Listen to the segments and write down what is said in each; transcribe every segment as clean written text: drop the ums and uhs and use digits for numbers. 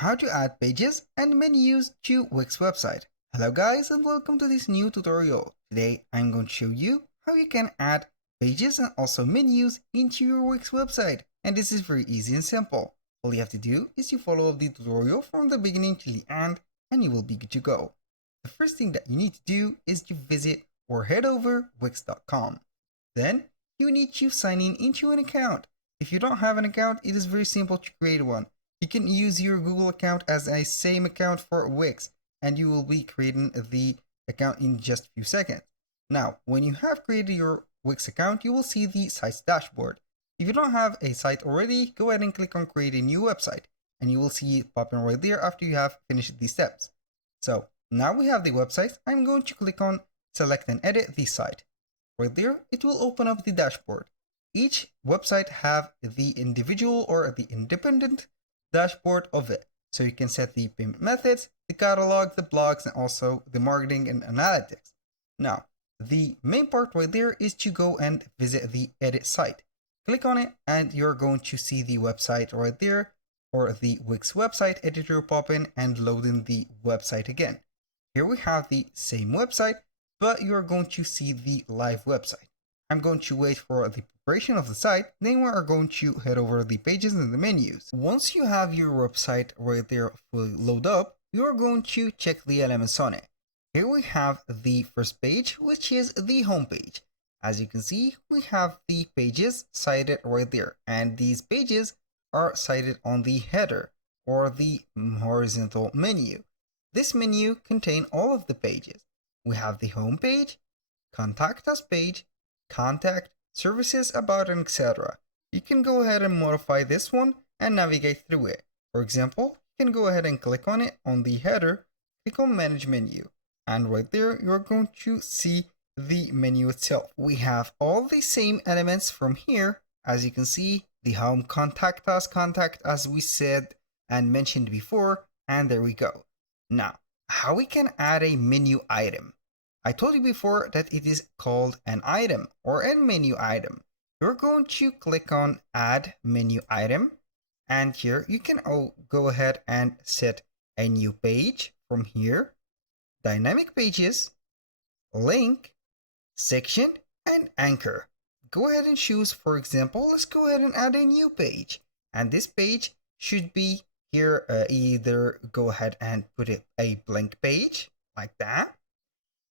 how to add pages and menus to Wix website. Hello guys and welcome to this new tutorial. Today I'm going to show you how you can add pages and also menus into your Wix website. And this is very easy and simple. All you have to do is you follow the tutorial from the beginning to the end and you will be good to go. The first thing that you need to do is to visit or head over wix.com. Then you need to sign in into an account. If you don't have an account, it is very simple to create one. You can use your Google account as a same account for Wix, and you will be creating the account in just a few seconds. Now, when you have created your Wix account, you will see the site's dashboard. If you don't have a site already, go ahead and click on create a new website, and you will see it popping right there after you have finished these steps. So now we have the website. I'm going to click on select and edit the site. Right there, it will open up the dashboard. Each website have the individual or the independent dashboard of it. So you can set the payment methods, the catalog, the blogs, and also the marketing and analytics. Now, the main part right there is to go and visit the edit site. Click on it and you're going to see the website right there, or the Wix website editor popping and loading the website again. Here we have the same website, but you're going to see the live website. I'm going to wait for the preparation of the site, then we are going to head over the pages and the menus. Once you have your website right there fully load up, you are going to check the elements on it. Here we have the first page, which is the home page. As you can see, we have the pages cited right there, and these pages are cited on the header or the horizontal menu. This menu contains all of the pages. We have the home page, contact us page, contact, services, about, and etc. You can go ahead and modify this one and navigate through it. For example, you can go ahead and click on it on the header, click on manage menu, and right there you're going to see the menu itself. We have all the same elements from here. As you can see, the home, contact us as we said and mentioned before, and there we go. Now, how we can add a menu item. I told you before that it is called an item or a menu item. You're going to click on add menu item, and here you can go ahead and set a new page from here, dynamic pages, link, section, and anchor. Go ahead and choose, for example, let's go ahead and add a new page, and this page should be here. Either go ahead and put it a blank page like that,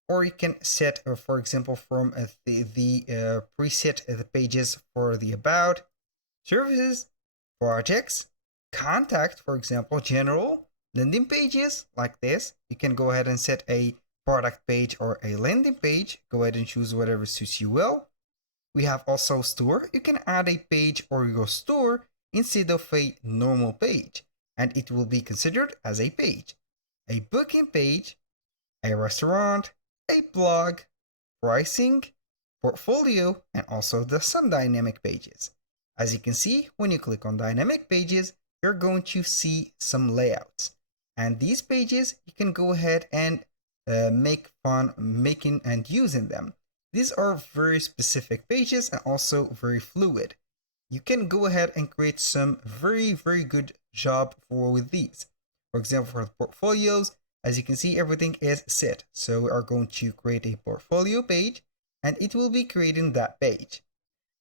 or you can set, for example, from the preset the pages for the about, services, projects, contact, for example, general, landing pages like this. You can go ahead and set a product page or a landing page. Go ahead and choose whatever suits you well. We have also store. You can add a page or your store instead of a normal page, and it will be considered as a page. A booking page, a restaurant, a blog, pricing, portfolio, and also some dynamic pages. As you can see, when you click on dynamic pages, you're going to see some layouts. And these pages, you can go ahead and make fun making and using them. These are very specific pages and also very fluid. You can go ahead and create some very good job with these. For example, for the portfolios, as you can see, everything is set. So we are going to create a portfolio page and it will be creating that page.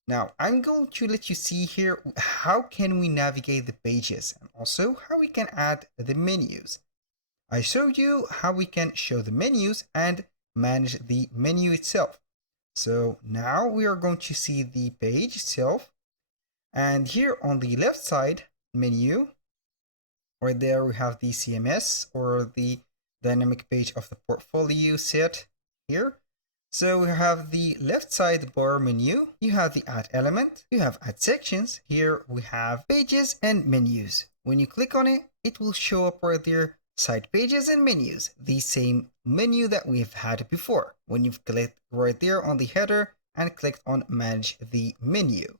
Now I'm going to let you see here how can we navigate the pages and also how we can add the menus. I showed you how we can show the menus and manage the menu itself. So now we are going to see the page itself, and here on the left side menu, right there we have the CMS or the dynamic page of the portfolio set here. So we have the left side bar menu, you have the add element, you have add sections. Here we have pages and menus. When you click on it, it will show up right there, site pages and menus, the same menu that we've had before. When you've clicked right there on the header and clicked on manage the menu,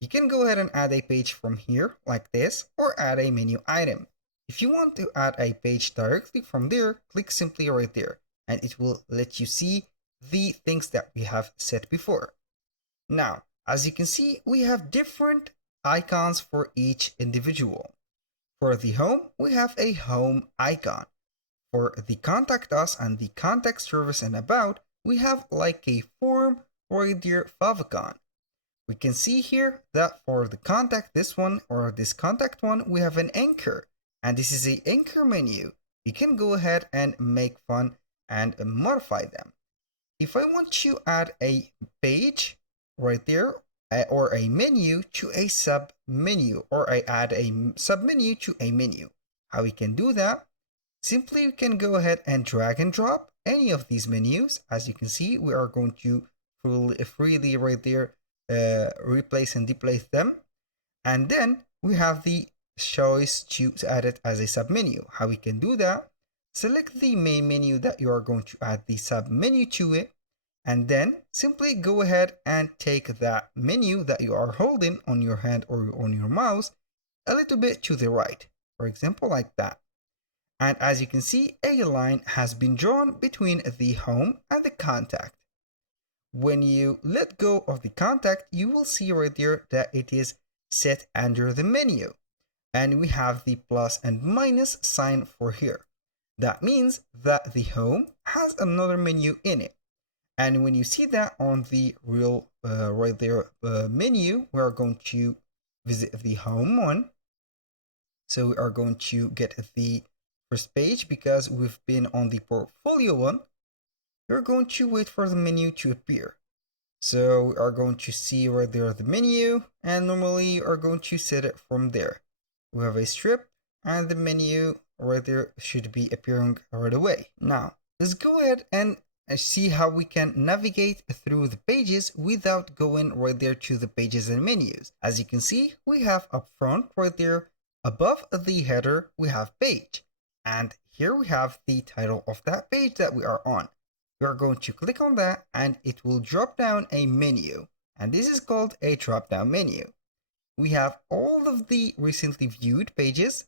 you can go ahead and add a page from here like this, or add a menu item. If you want to add a page directly from there, click simply right there and it will let you see the things that we have set before. Now, as you can see, we have different icons for each individual. For the home, we have a home icon. For the contact us and the contact service and about, we have like a form right there favicon. We can see here that for the contact this one or this contact one, we have an anchor, and this is a anchor menu. You can go ahead and make fun and modify them. If I want to add a page right there or a menu to a sub menu, or I add a sub menu to a menu, how we can do that? Simply you can go ahead and drag and drop any of these menus. As you can see, we are going to freely right there replace and deplace them. And then we have the choice to add it as a submenu. How we can do that? Select the main menu that you are going to add the submenu to it, and then simply go ahead and take that menu that you are holding on your hand or on your mouse a little bit to the right, for example like that. And as you can see, a line has been drawn between the home and the contact. When you let go of the contact, you will see right there that it is set under the menu, and we have the plus and minus sign for here. That means that the home has another menu in it. And when you see that on the real right there menu, we are going to visit the home one. So we are going to get the first page because we've been on the portfolio one. We're going to wait for the menu to appear. So we are going to see right there the menu, and normally you are going to set it from there. We have a strip, and the menu right there should be appearing right away. Now, let's go ahead and see how we can navigate through the pages without going right there to the pages and menus. As you can see, we have up front right there above the header, we have page. And here we have the title of that page that we are on. We are going to click on that and it will drop down a menu. And this is called a drop down menu. We have all of the recently viewed pages.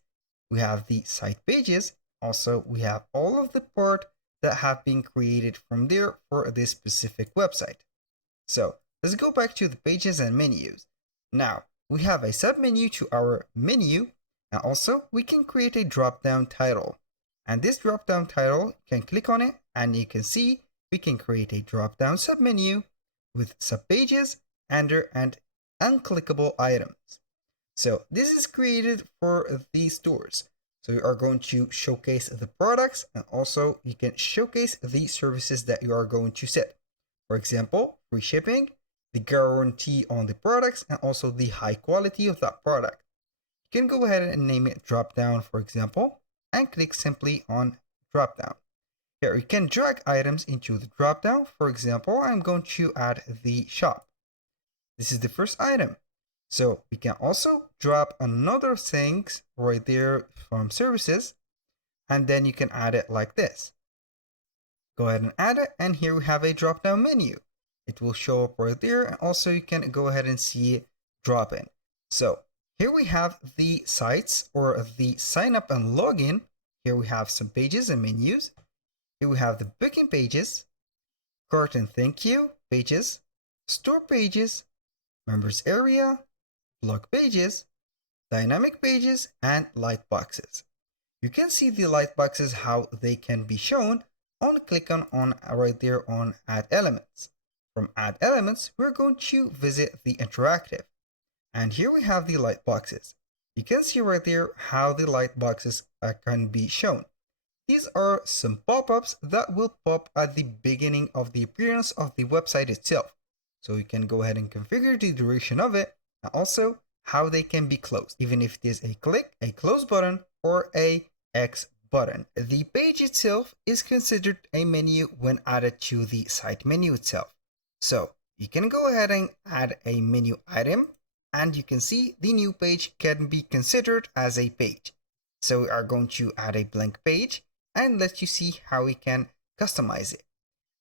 We have the site pages. Also, we have all of the part that have been created from there for this specific website. So let's go back to the pages and menus. Now we have a submenu to our menu, and also we can create a drop down title. And this drop down title, you can click on it and you can see we can create a drop down submenu with subpages, and unclickable items. So this is created for these stores. So you are going to showcase the products, and also you can showcase the services that you are going to set. For example, free shipping, the guarantee on the products, and also the high quality of that product. You can go ahead and name it drop down, for example, and click simply on drop down. Here you can drag items into the drop down. For example, I'm going to add the shop. This is the first item. So we can also drop another things right there from services, and then you can add it like this. Go ahead and add it, and here we have a drop down menu. It will show up right there, and also you can go ahead and see it drop in. So here we have the sites or the sign up and login. Here we have some pages and menus. Here we have the booking pages, cart and thank you pages, store pages, members area, blog pages, dynamic pages, and light boxes. You can see the light boxes how they can be shown on click on right there on add elements. From add elements, we're going to visit the interactive. And here we have the light boxes. You can see right there how the light boxes can be shown. These are some pop-ups that will pop at the beginning of the appearance of the website itself. So you can go ahead and configure the duration of it, and also how they can be closed, even if it is a click, a close button, or a X button. The page itself is considered a menu when added to the site menu itself. So you can go ahead and add a menu item, and you can see the new page can be considered as a page. So we are going to add a blank page and let you see how we can customize it.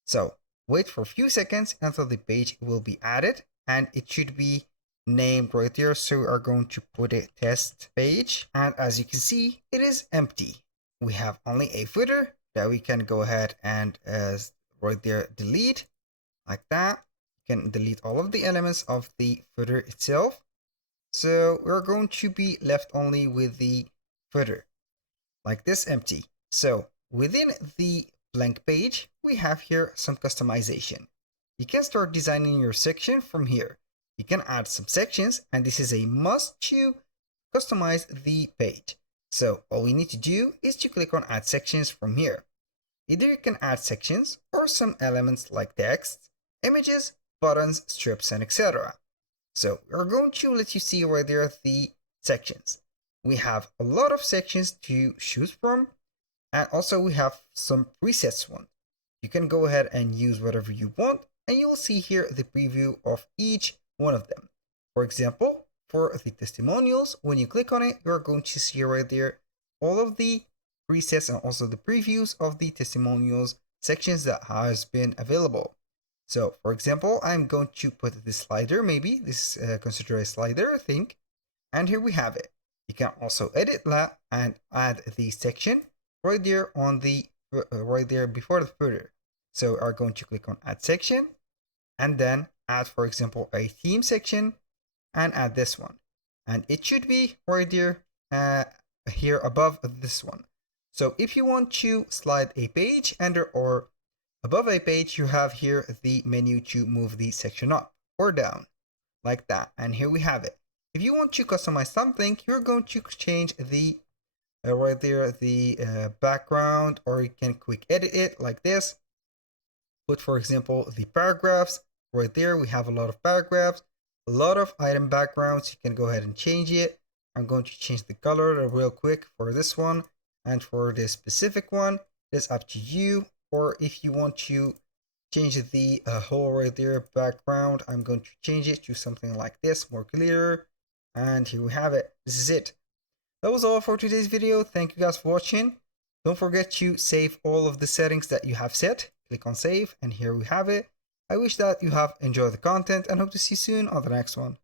So wait for a few seconds until the page will be added, and it should be named right there. So we are going to put a test page, and as you can see, it is empty. We have only a footer that we can go ahead and right there delete like that. You can delete all of the elements of the footer itself. So we're going to be left only with the footer, like this empty. So within the blank page, we have here some customization. You can start designing your section from here. You can add some sections, and this is a must to customize the page. So all we need to do is to click on add sections from here. Either you can add sections or some elements like text, images, buttons, strips, and etc. So we're going to let you see right there the sections. We have a lot of sections to choose from, and also we have some presets one. You can go ahead and use whatever you want, and you'll see here the preview of each one of them. For example, for the testimonials, when you click on it, you're going to see right there all of the presets and also the previews of the testimonials sections that has been available. So for example, I'm going to put this slider, maybe this is considered a slider, I think, and here we have it. You can also edit that and add the section right there on the right there before the footer. So we are going to click on add section and then add, for example, a theme section and add this one, and it should be right there here above this one. So if you want to slide a page under or above a page, you have here the menu to move the section up or down like that, and here we have it. If you want to customize something, you're going to change the right there the background, or you can quick edit it like this. Put, for example, the paragraphs right there. We have a lot of paragraphs, a lot of item backgrounds. You can go ahead and change it. I'm going to change the color real quick for this one, and for this specific one, it's up to you. Or if you want to change the whole right there background, I'm going to change it to something like this, more clear. And here we have it. This is it. That was all for today's video. Thank you guys for watching. Don't forget to save all of the settings that you have set. Click on save, and here we have it. I wish that you have enjoyed the content and hope to see you soon on the next one.